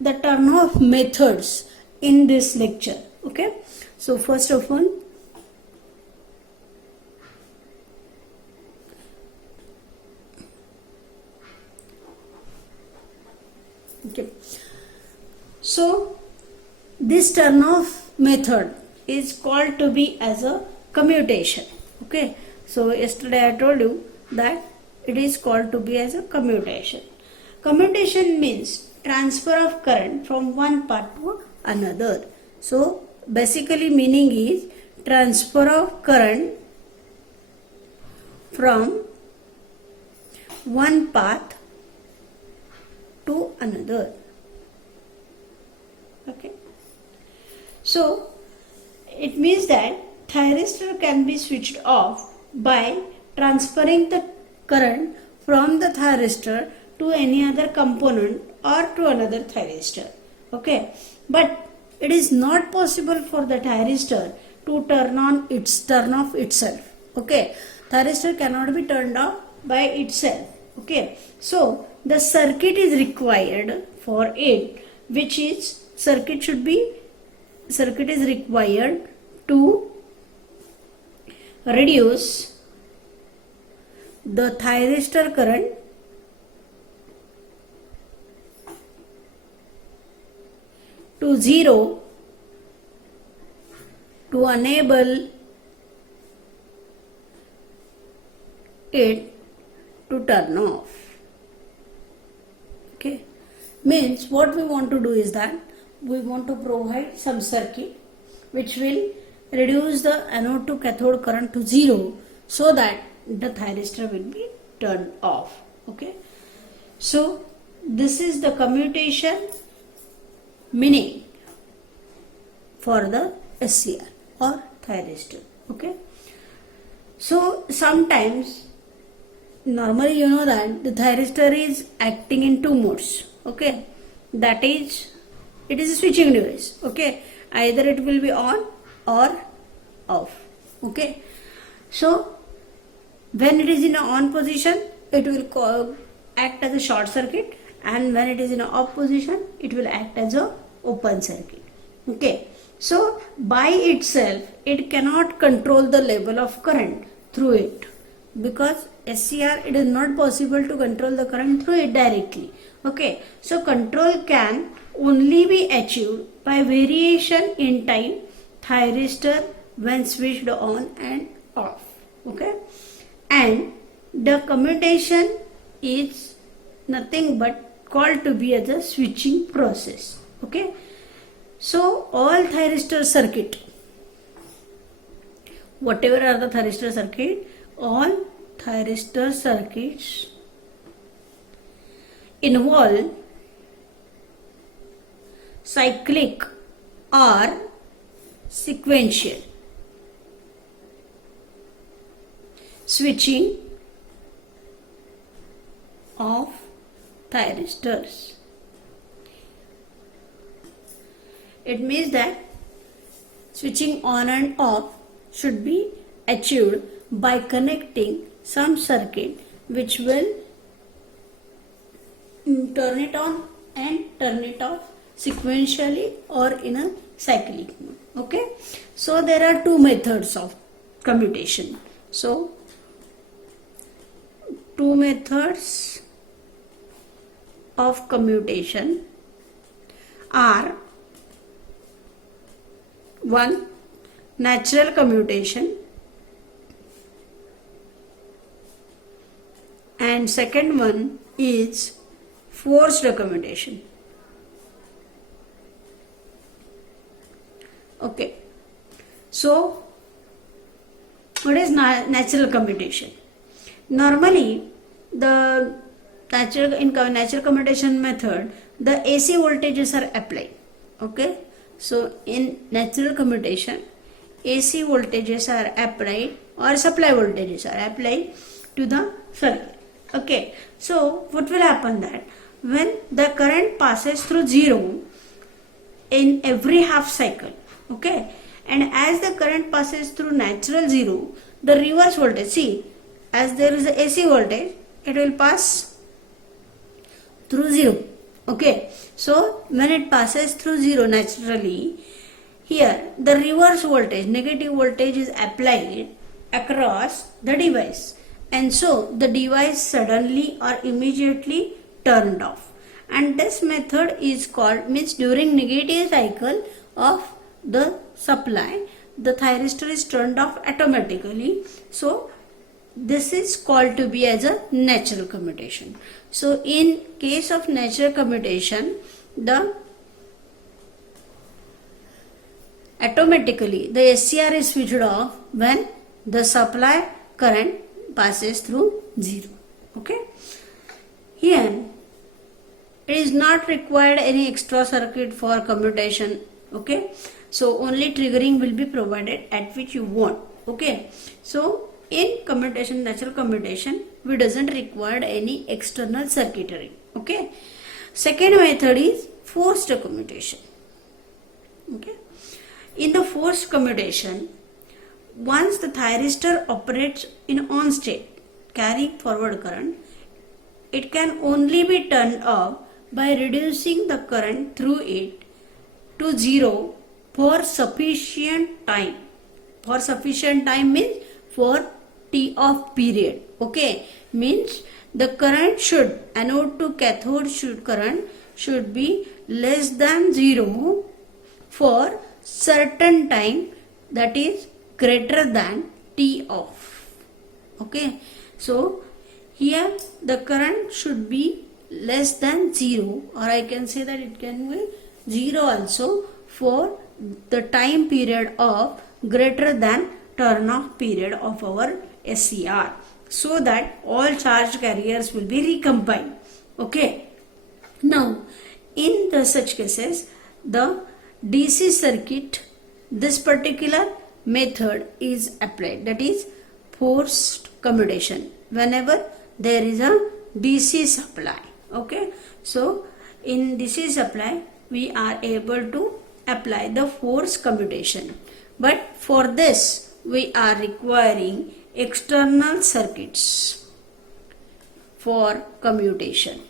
the turn off methods in this lecture. Okay, so first of all, okay, so this turn off method is called to be as a commutation. Okay, so yesterday I told you that it is called to be as a commutation. Commutation means transfer of current from one path to another. So basically meaning is transfer of current from one path to another. Okay, so it means that thyristor can be switched off by transferring the current from the thyristor to any other component or to another thyristor. Okay, but it is not possible for the thyristor to turn off itself. Okay, thyristor cannot be turned off by itself. Okay, so the circuit is required for it, which is circuit is required to reduce the thyristor current to 0 to enable it to turn off. Okay, means what we want to do is that we want to provide some circuit which will reduce the anode to cathode current to 0 so that the thyristor will be turned off. Okay, so this is the commutation meaning for the SCR or thyristor. Okay, so sometimes normally you know that the thyristor is acting in two modes. Okay, that is, it is a switching device. Okay, either it will be on or off. Okay, so when it is in a on position, it will act as a short circuit, and when it is in a off position, it will act as a open circuit. Okay, so by itself it cannot control the level of current through it, because SCR, it is not possible to control the current through it directly. Okay, so control can only be achieved by variation in time thyristor when switched on and off. Okay, and the commutation is nothing but called to be as a switching process. Okay, so all thyristor circuit, whatever are the thyristor circuit, all thyristor circuits involve cyclic or sequential switching of thyristors. It means that switching on and off should be achieved by connecting some circuit which will turn it on and turn it off sequentially or in a cyclic mode. Okay, so there are two methods of commutation. So two methods of commutation are: one, natural commutation, and second one is forced commutation. Okay, so what is natural commutation? Normally, the natural commutation method, the AC voltages are applied. Okay, so in natural commutation, AC voltages are applied or supply voltages are applied to the circuit. Okay, so what will happen that when the current passes through 0 in every half cycle, okay, and as the current passes through natural 0, the reverse voltage, see, as there is a AC voltage, it will pass through 0. Okay, so when it passes through 0 naturally, here the reverse voltage, negative voltage is applied across the device, and so the device suddenly or immediately turned off. And this method is called, means during negative cycle of the supply, the thyristor is turned off automatically. So this is called to be as a natural commutation. So in case of natural commutation, the automatically the SCR is switched off when the supply current passes through 0. Okay, here it is not required any extra circuit for commutation. Okay, so only triggering will be provided at which you want. Okay, so in commutation, natural commutation, we doesn't require any external circuitry. Okay, second method is forced commutation. Okay, in the forced commutation, once the thyristor operates in on state carrying forward current, it can only be turned off by reducing the current through it to 0 for sufficient time. For sufficient time means for T of period. Okay, means the current should, anode to cathode should current should be less than 0 for certain time, that is greater than T off. Okay, so here the current should be less than 0, or I can say that it can be 0 also for the time period of greater than turn off period of our SCR, so that all charge carriers will be recombined. Okay, now in the such cases, the DC circuit, this particular method is applied, that is forced commutation, whenever there is a DC supply. Okay, so in DC supply we are able to apply the forced commutation, but for this we are requiring external circuits for commutation.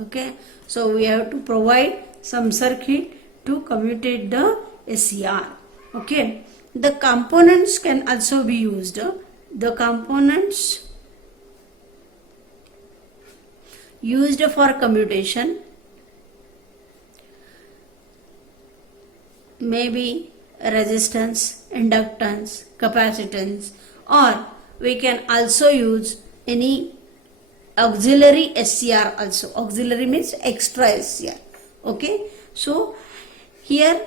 Okay, so we have to provide some circuit to commutate the SCR. Okay, the components can also be used. The components used for commutation may be resistance, inductance, capacitance, or we can also use any auxiliary SCR also. Auxiliary means extra SCR. Okay, so here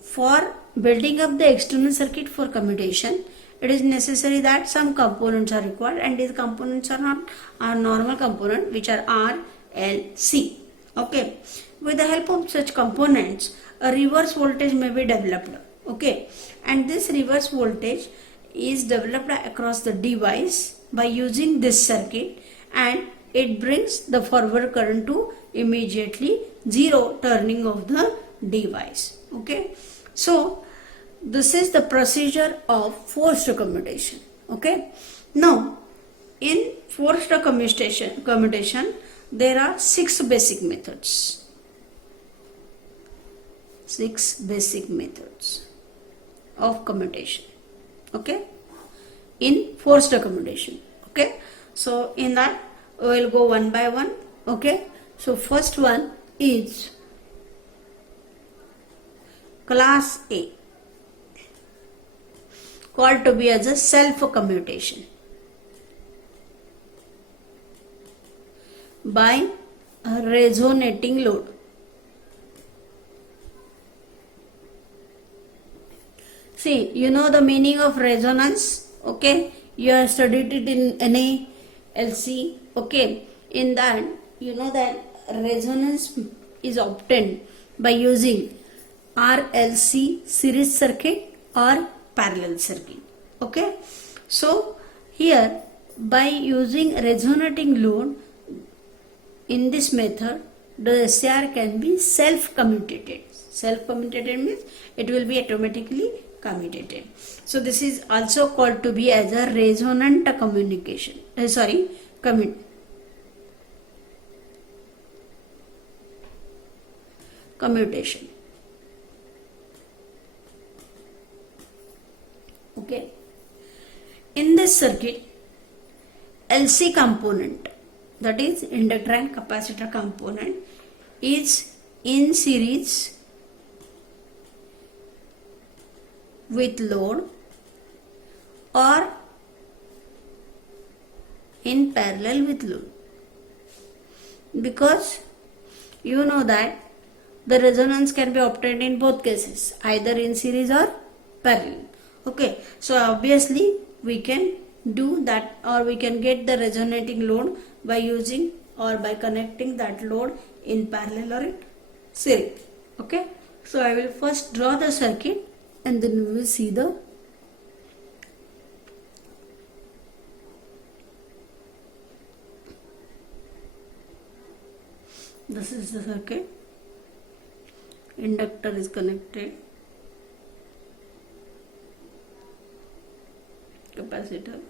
for building up the external circuit for commutation, it is necessary that some components are required, and these components are not our normal component, which are R, L, C. Okay, with the help of such components, a reverse voltage may be developed. Okay, and this reverse voltage is developed across the device by using this circuit, and it brings the forward current to immediately 0, turning off the device. Okay, so this is the procedure of forced commutation. Okay, now in forced commutation there are 6 basic methods. 6 basic methods of commutation. Okay, in forced commutation. Okay, so in that we will go one by one. Okay, so first one is class A, called to be as a self commutation by a resonating load. See, you know the meaning of resonance. Okay, you have studied it in NALC. Okay, in that you know that resonance is obtained by using RLC series circuit or parallel circuit. Okay, so here by using resonating load, in this method the SCR can be self commutated. Self commutated means it will be automatically commutated. So this is also called to be as a resonant communication. commutation. Okay, in this circuit, LC component, that is inductor and capacitor component, is in series with load or in parallel with load, because you know that the resonance can be obtained in both cases, either in series or parallel. Okay, so obviously we can do that, or we can get the resonating load by using or by connecting that load in parallel or in series. Okay, so I will first draw the circuit and then we will see the this is the circuit. Inductor is connected, capacitor,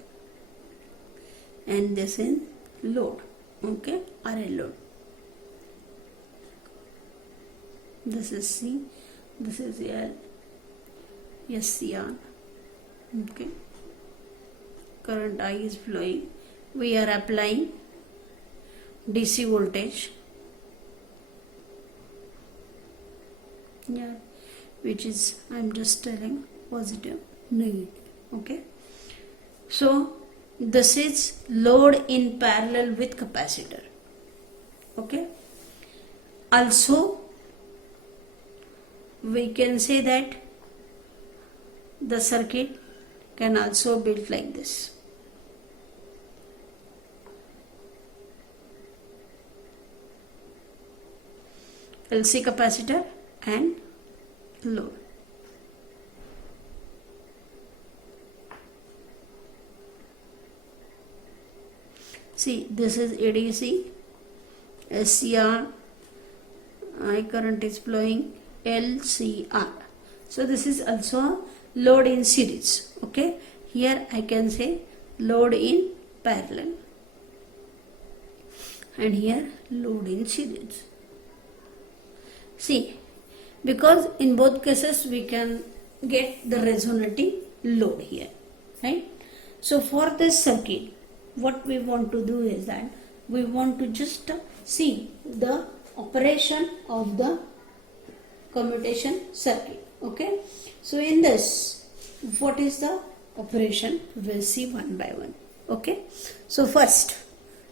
and this is load. Okay, RL load. This is C, this is L, SCR. Okay, current I is flowing. We are applying DC voltage, yeah, which is, I'm just telling, positive, negative. Okay, so this is load in parallel with capacitor. Okay, also we can say that the circuit can also be built like this. LC capacitor and load. See, this is ADC, SCR, I current is flowing, LCR. So this is also a load in series. Okay, here I can say load in parallel, and here load in series. See, because in both cases we can get the resonating load here, right? So for this circuit, what we want to do is that we want to just see the operation of the commutation circuit. Okay, so in this, what is the operation? We will see one by one. Okay, so first,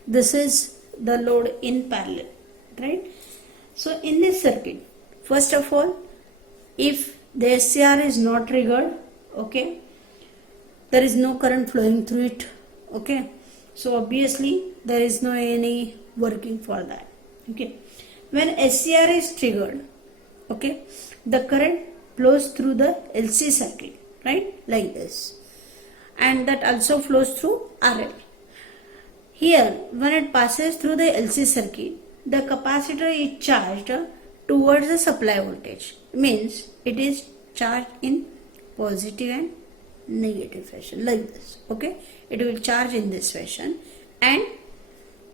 this is the load in parallel, right? So in this circuit, first of all, if the SCR is not triggered, okay, there is no current flowing through it. Okay, so obviously there is no any working for that. Okay, when SCR is triggered, okay, the current flows through the LC circuit, right, like this, and that also flows through RL. Here, when it passes through the LC circuit, the capacitor is charged towards the supply voltage. Means it is charged in positive and negative fashion, like this. Okay, it will charge in this fashion, and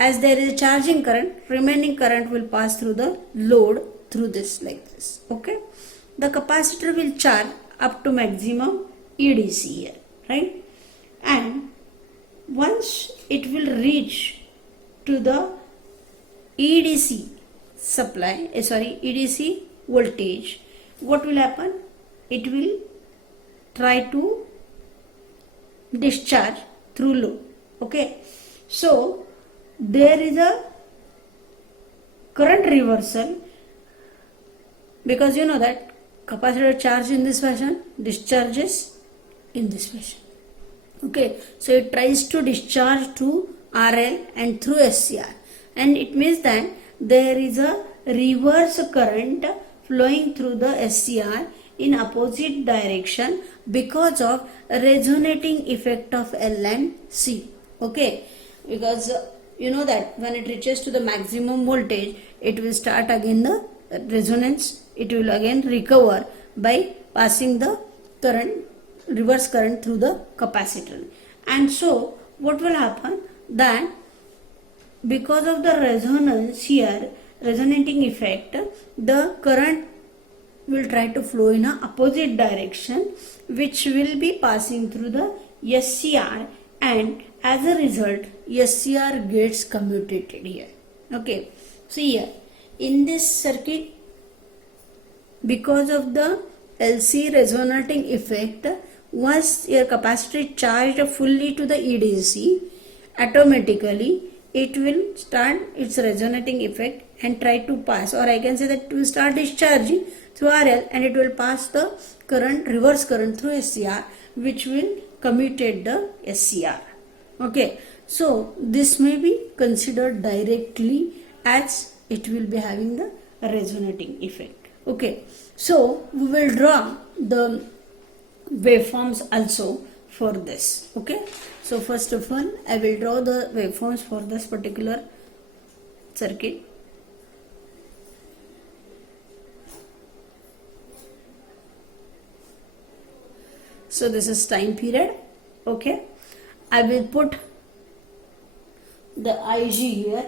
as there is a charging current, remaining current will pass through the load through this, like this. Okay, the capacitor will charge up to maximum EDC here, right? And once it will reach to the EDC supply, EDC voltage, what will happen? It will try to discharge through load. Okay, so there is a current reversal, because you know that capacitor charge in this fashion, discharges in this fashion. Okay, so it tries to discharge through RL and through SCR, and it means that there is a reverse current flowing through the SCR in opposite direction because of resonating effect of L and C. Okay, because you know that when it reaches to the maximum voltage, it will start again the resonance. It will again recover by passing the current, reverse current through the capacitor. And so what will happen? That because of the resonance here, resonating effect, the current will try to flow in a opposite direction, which will be passing through the SCR, and as a result SCR gets commutated here. Okay, see here in this circuit, because of the LC resonating effect, once your capacitor is charged fully to the EDC, automatically it will start its resonating effect and try to pass, or I can say that it will start discharging through RL, and it will pass the current, reverse current through SCR, which will commutate the SCR. Okay, so this may be considered directly as it will be having the resonating effect. Okay, so we will draw the waveforms also for this. Okay, so first of all I will draw the waveforms for this particular circuit. So this is time period. Okay, I will put the IG here.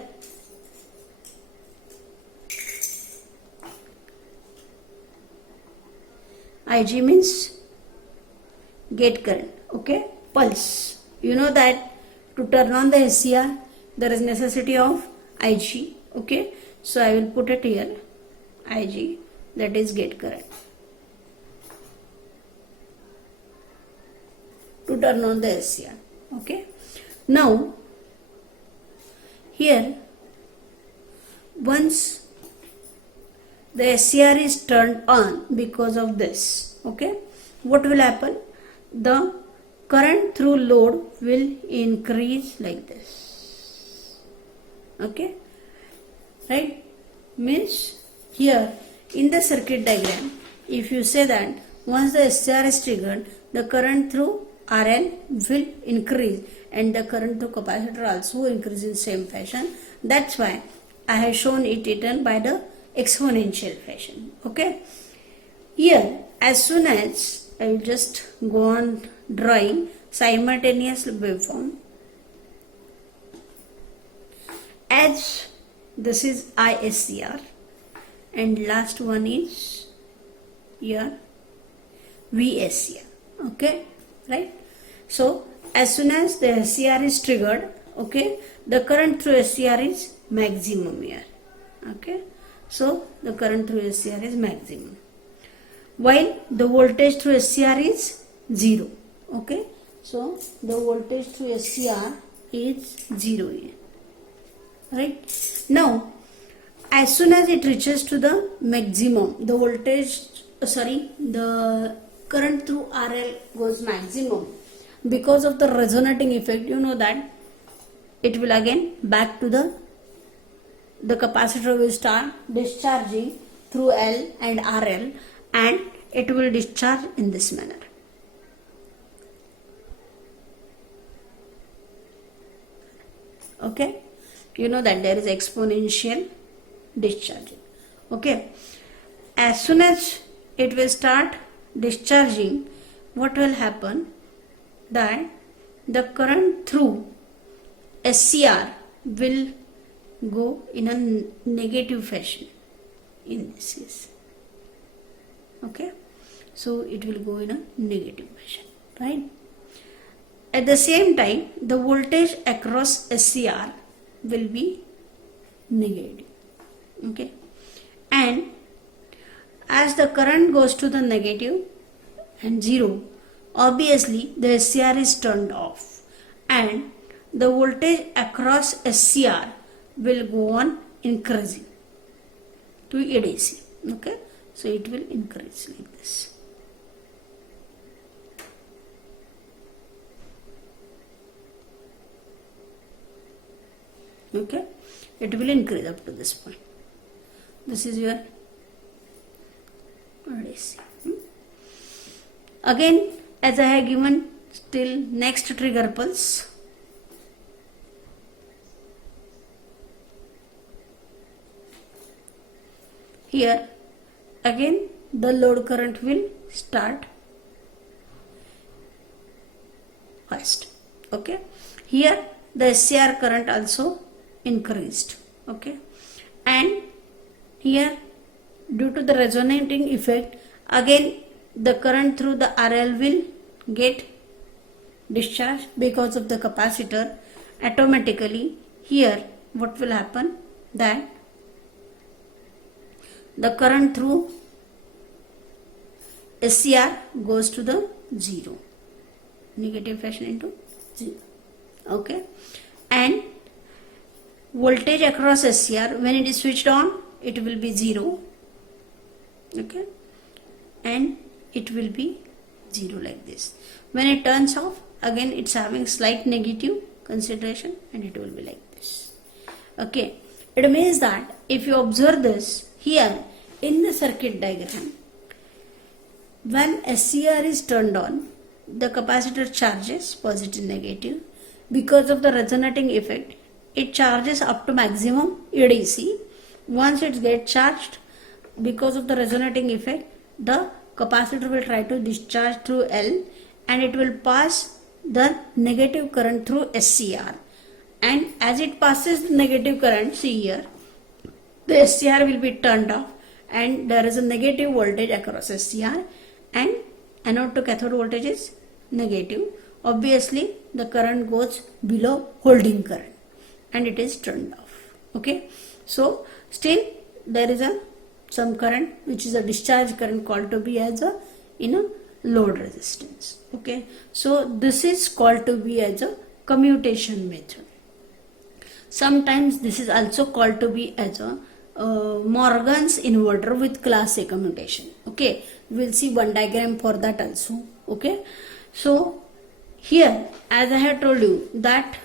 IG means gate current. Okay, pulse. You know that to turn on the SCR there is necessity of IG. Okay, so I will put it here, IG, that is gate current, to turn on the SCR. Okay, now here once the SCR is turned on because of this, okay, what will happen? The current through load will increase like this. Okay, right? Means here in the circuit diagram, if you say that once the SCR is triggered, the current through RL will increase and the current through capacitor also increase in same fashion. That's why I have shown it written by the exponential fashion. Okay, here as soon as I will just go on drawing simultaneous waveform, as this is ISCR and last one is here VSCR. Okay, right? So as soon as the SCR is triggered, okay, the current through SCR is maximum here. Okay, so the current through SCR is maximum, while the voltage through SCR is 0. Okay, so the voltage through SCR is 0 here. Right? Now as soon as it reaches to the maximum, the voltage, the current through RL goes maximum. Because of the resonating effect, you know that it will again back to the capacitor will start discharging through L and RL, and it will discharge in this manner. Okay, you know that there is exponential discharging. Okay, as soon as it will start discharging, what will happen? That the current through SCR will go in a negative fashion in this case. Okay, so it will go in a negative fashion, right? At the same time, the voltage across SCR will be negative. Okay, and as the current goes to the negative and 0, obviously the SCR is turned off and the voltage across SCR will go on increasing to ADC. Okay, so it will increase like this. Okay, it will increase up to this point. This is your ADC. Again, as I have given till next trigger pulse, here again the load current will start first. Okay, here the SCR current also increased. Okay, and Here, due to the resonating effect, again the current through the RL will get discharged because of the capacitor. Automatically, here what will happen, that the current through SCR goes to the 0, negative fashion into 0. Okay, and voltage across SCR, when it is switched on, it will be 0. Okay, and it will be 0 like this. When it turns off, again it's having slight negative consideration, and it will be like this. Okay, it means that if you observe this here in the circuit diagram, when SCR is turned on, the capacitor charges positive negative. Because of the resonating effect, it charges up to maximum ADC. Once it gets charged, because of the resonating effect, the capacitor will try to discharge through L, and it will pass the negative current through SCR. And as it passes the negative current, see here, the SCR will be turned off, and there is a negative voltage across SCR, and anode to cathode voltage is negative. Obviously, the current goes below holding current, and it is turned off. Okay, so still there is some current which is a discharge current, called to be as a load resistance. Okay, so this is called to be as a commutation method. Sometimes this is also called to be as a Morgan's inverter with class A commutation. Okay, we will see one diagram for that also. Okay, so here, as I have told you, that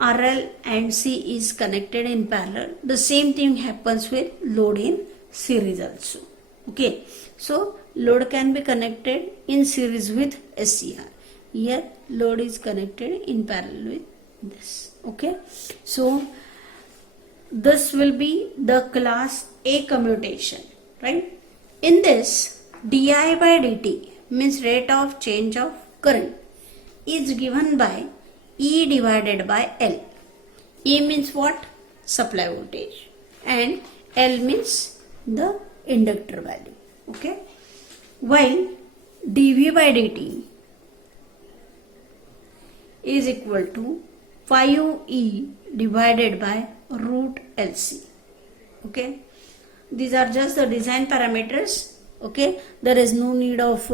RL and C is connected in parallel. The same thing happens with load in series also. Okay, so load can be connected in series with SCR. Here load is connected in parallel with this. Okay, so this will be the class A commutation, right? In this, di by dt means rate of change of current is given by E divided by L. E means what? Supply voltage, and L means the inductor value. Okay, while dV by dt is equal to 5E divided by root LC. Okay, these are just the design parameters. Okay, there is no need of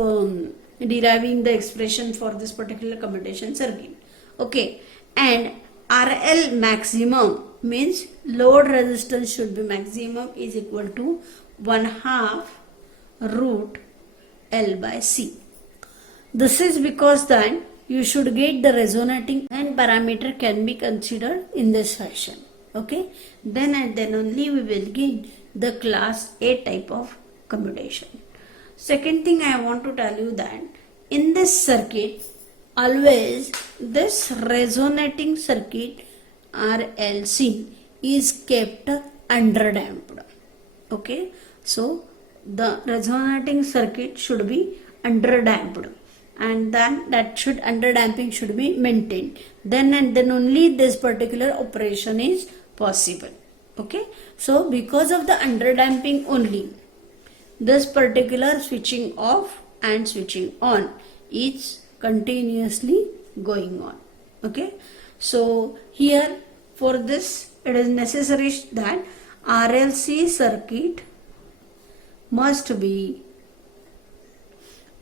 deriving the expression for this particular commutation circuit. Okay, and RL maximum means load resistance should be maximum is equal to 1/2 root L by C. This is because then you should get the resonating and parameter can be considered in this fashion. Okay, then and then only we will get the class A type of commutation. Second thing I want to tell you that in this circuit, always this resonating circuit RLC is kept underdamped. Okay, so the resonating circuit should be underdamped, and then that should underdamping should be maintained. Then and then only this particular operation is possible. Okay, so because of the underdamping only, this particular switching off and switching on is continuously going on. Okay, so here for this it is necessary that RLC circuit must be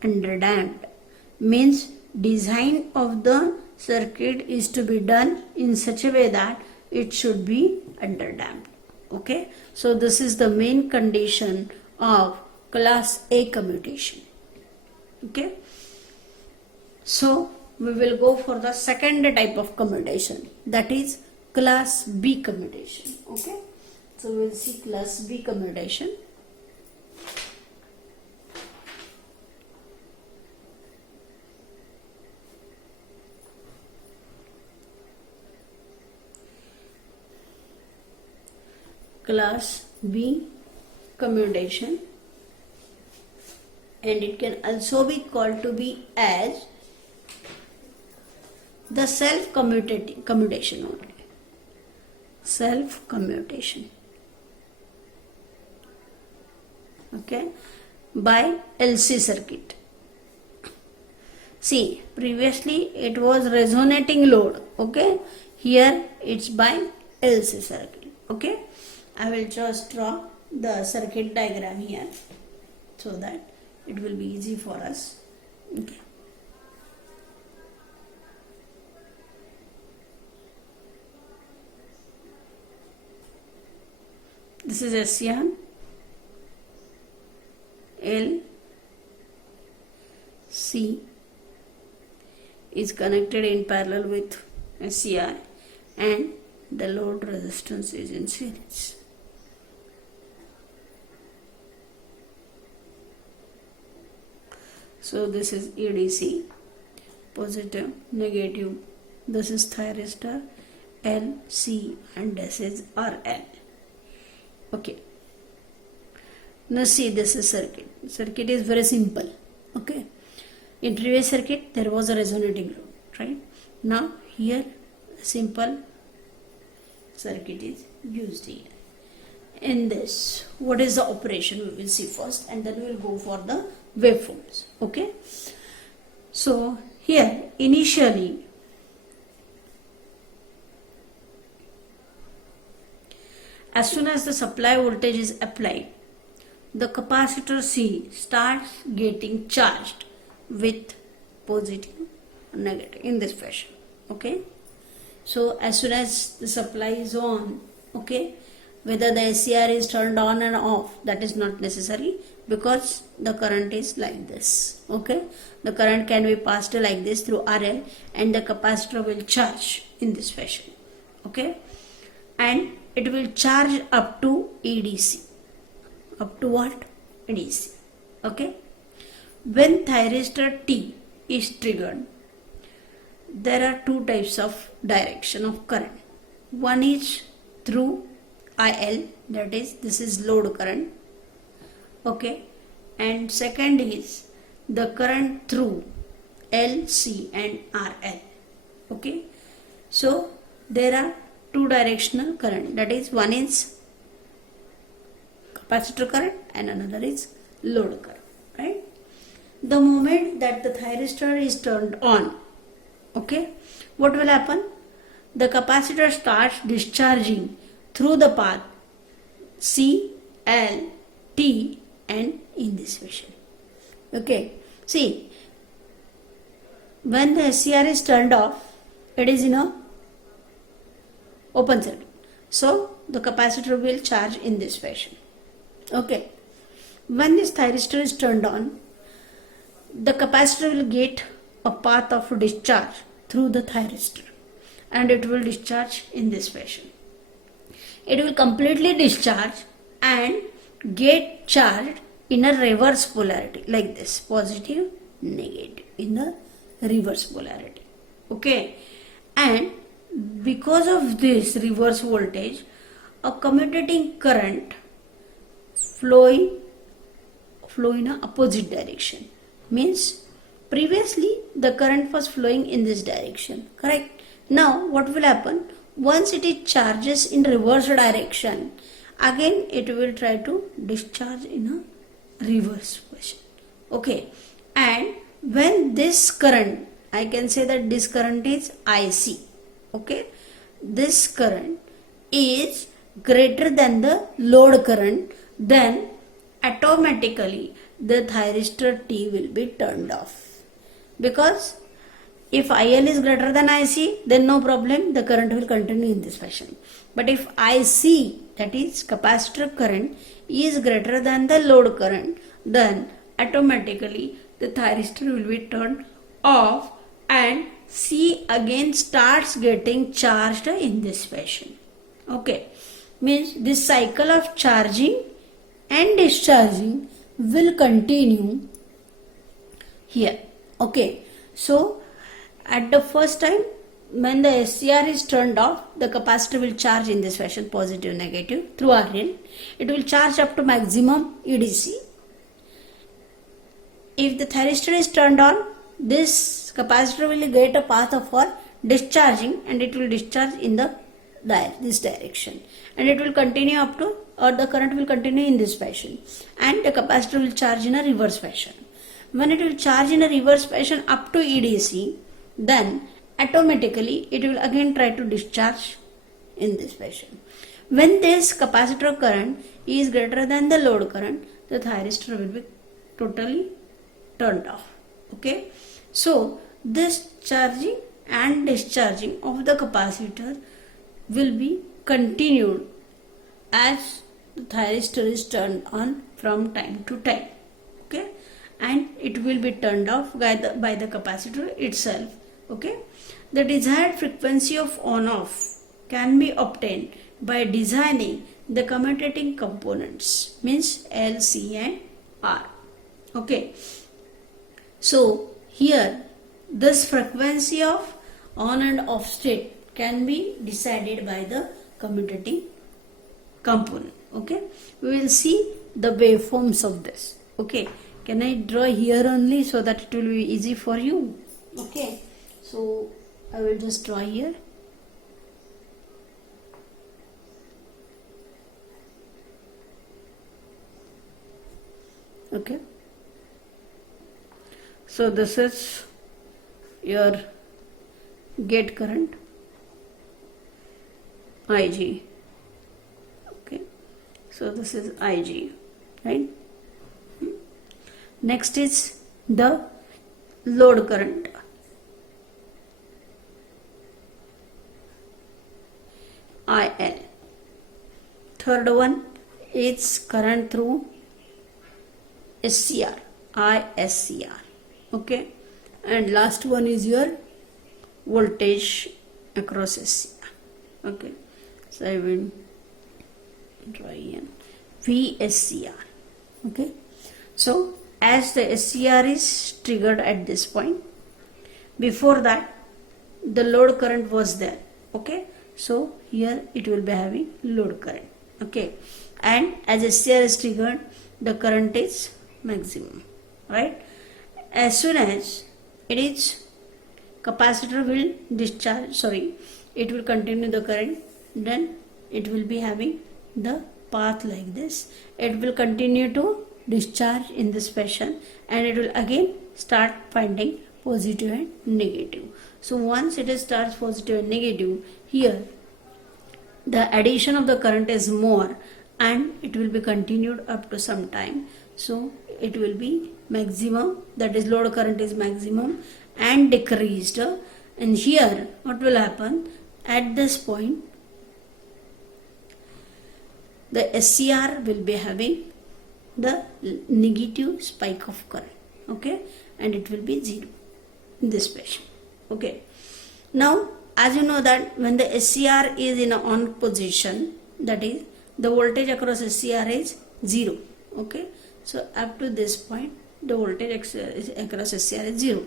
underdamped. Means design of the circuit is to be done in such a way that it should be underdamped. Okay, so this is the main condition of class A commutation. Okay, so we will go for the second type of commutation, that is class B commutation. Okay, so we will see class B commutation. Class B commutation, and it can also be called to be as the self commutation only. Self commutation. okay, by LC circuit. See, previously it was resonating load, okay, here it's by LC circuit, okay. I will just draw the circuit diagram here so that it will be easy for us, okay. This is SCR, L, C is connected in parallel with SCR and the load resistance is in series. So this is EDC, positive, negative. This is thyristor, L, C, and this is RL. Okay. Now see, this is circuit. Circuit is very simple. Okay. In previous circuit there was a resonating load, right? Now here simple circuit is used here. In this, what is the operation we will see first, and then we will go for the waveforms. Okay. So here initially as soon as the supply voltage is applied, the capacitor C starts getting charged with positive or negative in this fashion. Okay. So as soon as the supply is on, okay, whether the SCR is turned on and off, that is not necessary, because the current is like this. Okay, the current can be passed like this through RL and the capacitor will charge in this fashion. Okay, and it will charge up to EDC. Up to what? EDC. Okay. When thyristor T is triggered, there are two types of direction of current. One is through IL, that is, this is load current. Okay. And second is the current through L, C and RL. Okay. So there are two directional current, that is, one is capacitor current and another is load current, right? The moment that the thyristor is turned on, okay, what will happen? The capacitor starts discharging through the path C, L, T and in this fashion. Okay, see, when the SCR is turned off, it is in a open circuit. So the capacitor will charge in this fashion. Okay. When this thyristor is turned on, the capacitor will get a path of discharge through the thyristor and it will discharge in this fashion. It will completely discharge and get charged in a reverse polarity like this, positive, negative, in the reverse polarity. Okay. And because of this reverse voltage, a commutating current flow in a opposite direction. Means previously the current was flowing in this direction, correct? Now what will happen? Once it charges in reverse direction, again it will try to discharge in a reverse fashion. Okay. And when this current, I can say that this current is IC. Okay. This current is greater than the load current, then automatically the thyristor T will be turned off. Because if IL is greater than IC, then no problem, the current will continue in this fashion. But if IC, that is capacitor current, is greater than the load current, then automatically the thyristor will be turned off and C again starts getting charged in this fashion. Okay, means this cycle of charging and discharging will continue here. Okay, so at the first time when the SCR is turned off, the capacitor will charge in this fashion, positive, negative, through RL. It will charge up to maximum EDC. If the thyristor is turned on, this capacitor will get a path for discharging and it will discharge in this direction, and it will continue up to or the current will continue in this fashion, and the capacitor will charge in a reverse fashion. When it will charge in a reverse fashion up to EDC, then automatically it will again try to discharge in this fashion. When this capacitor current is greater than the load current, the thyristor will be totally turned off. Okay, so this charging and discharging of the capacitor will be continued as the thyristor is turned on from time to time. Okay, and it will be turned off by the capacitor itself. Okay, the desired frequency of on-off can be obtained by designing the commutating components, means L, C and R. Okay, so here this frequency of on and off state can be decided by the commutating component. Okay, we will see the waveforms of this. Okay, can I draw here only so that it will be easy for you? Okay, so I will just draw here. Okay, so this is your gate current IG. Okay, so this is IG, right? Next is the load current. IL. Third one is current through SCR, ISCR. Okay, and last one is your voltage across SCR. Okay, so I will draw here VSCR. Okay, so as the SCR is triggered at this point, before that the load current was there. Okay, so here it will be having load current. Okay, and as SCR is triggered, the current is maximum, right? As soon as it is, capacitor will discharge, it will continue the current, then it will be having the path like this. It will continue to discharge in this fashion, and it will again start finding positive and negative. So once it starts positive and negative, here the addition of the current is more, and it will be continued up to some time. So it will be maximum, that is load current is maximum and decreased. And here what will happen at this point, the SCR will be having the negative spike of current. Okay, and it will be 0 in this fashion. Okay, now as you know that when the SCR is in a on position, that is the voltage across SCR is 0. Okay, so up to this point the voltage across SCR is 0.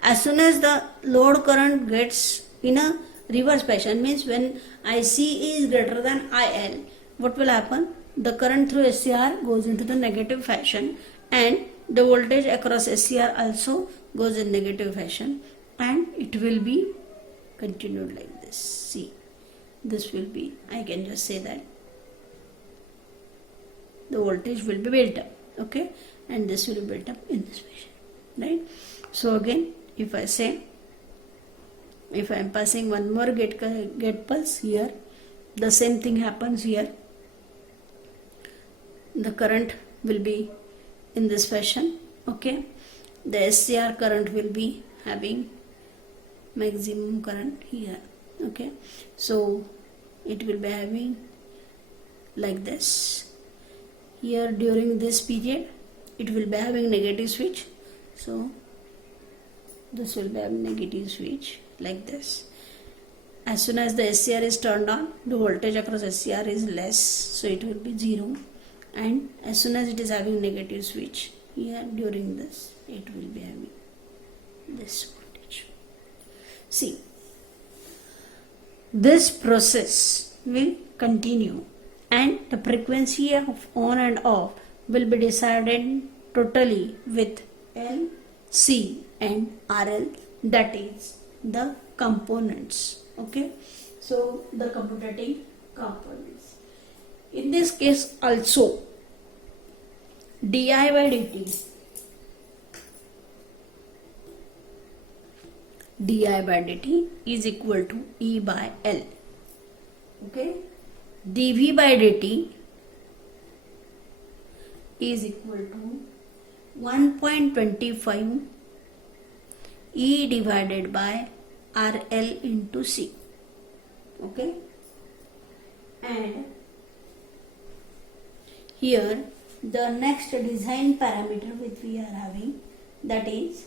As soon as the load current gets in a reverse fashion, means when IC is greater than IL, what will happen? The current through SCR goes into the negative fashion, and the voltage across SCR also goes in negative fashion, and it will be continued like this. See, this will be, I can just say that the voltage will be built up. Okay, and this will be built up in this fashion, right? So again, if I say, if I am passing one more gate pulse here, the same thing happens here. The current will be in this fashion. Okay, the SCR current will be having maximum current here. Okay, so it will be having like this. Here during this period it will be having negative switch, so this will be having negative switch like this. As soon as the SCR is turned on, the voltage across SCR is less, so it will be 0, and as soon as it is having negative switch, here during this it will be having this voltage. See, this process will continue, and the frequency of on and off will be decided totally with L, C and RL, that is the components. Okay, so the commutating components. In this case also, di by dt is equal to E by L. Okay, dv by dt is equal to 1.25 E divided by RL into C. Okay, and here the next design parameter which we are having, that is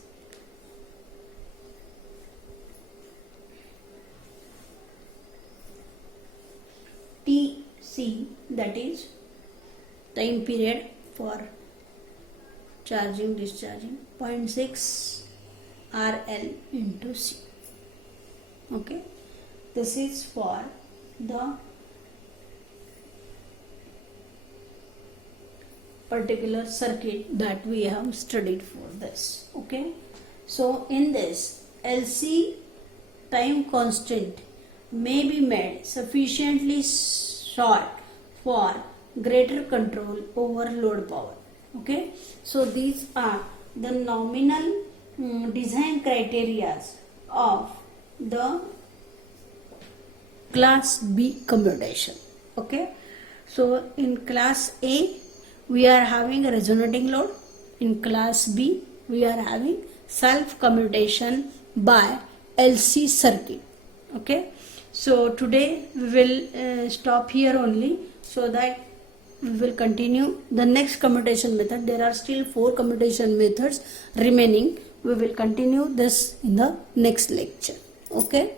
TC, that is time period for charging discharging, 0.6 RL into C. Okay, this is for the particular circuit that we have studied for this. Okay, so in this, LC time constant may be made sufficiently short for greater control over load power. Okay, so these are the nominal design criteria of the class B commutation. Okay, so in class A we are having a resonating load, in class B we are having self commutation by LC circuit. Okay, so today we will stop here only, so that we will continue the next commutation method. There are still 4 commutation methods remaining. We will continue this in the next lecture. Okay.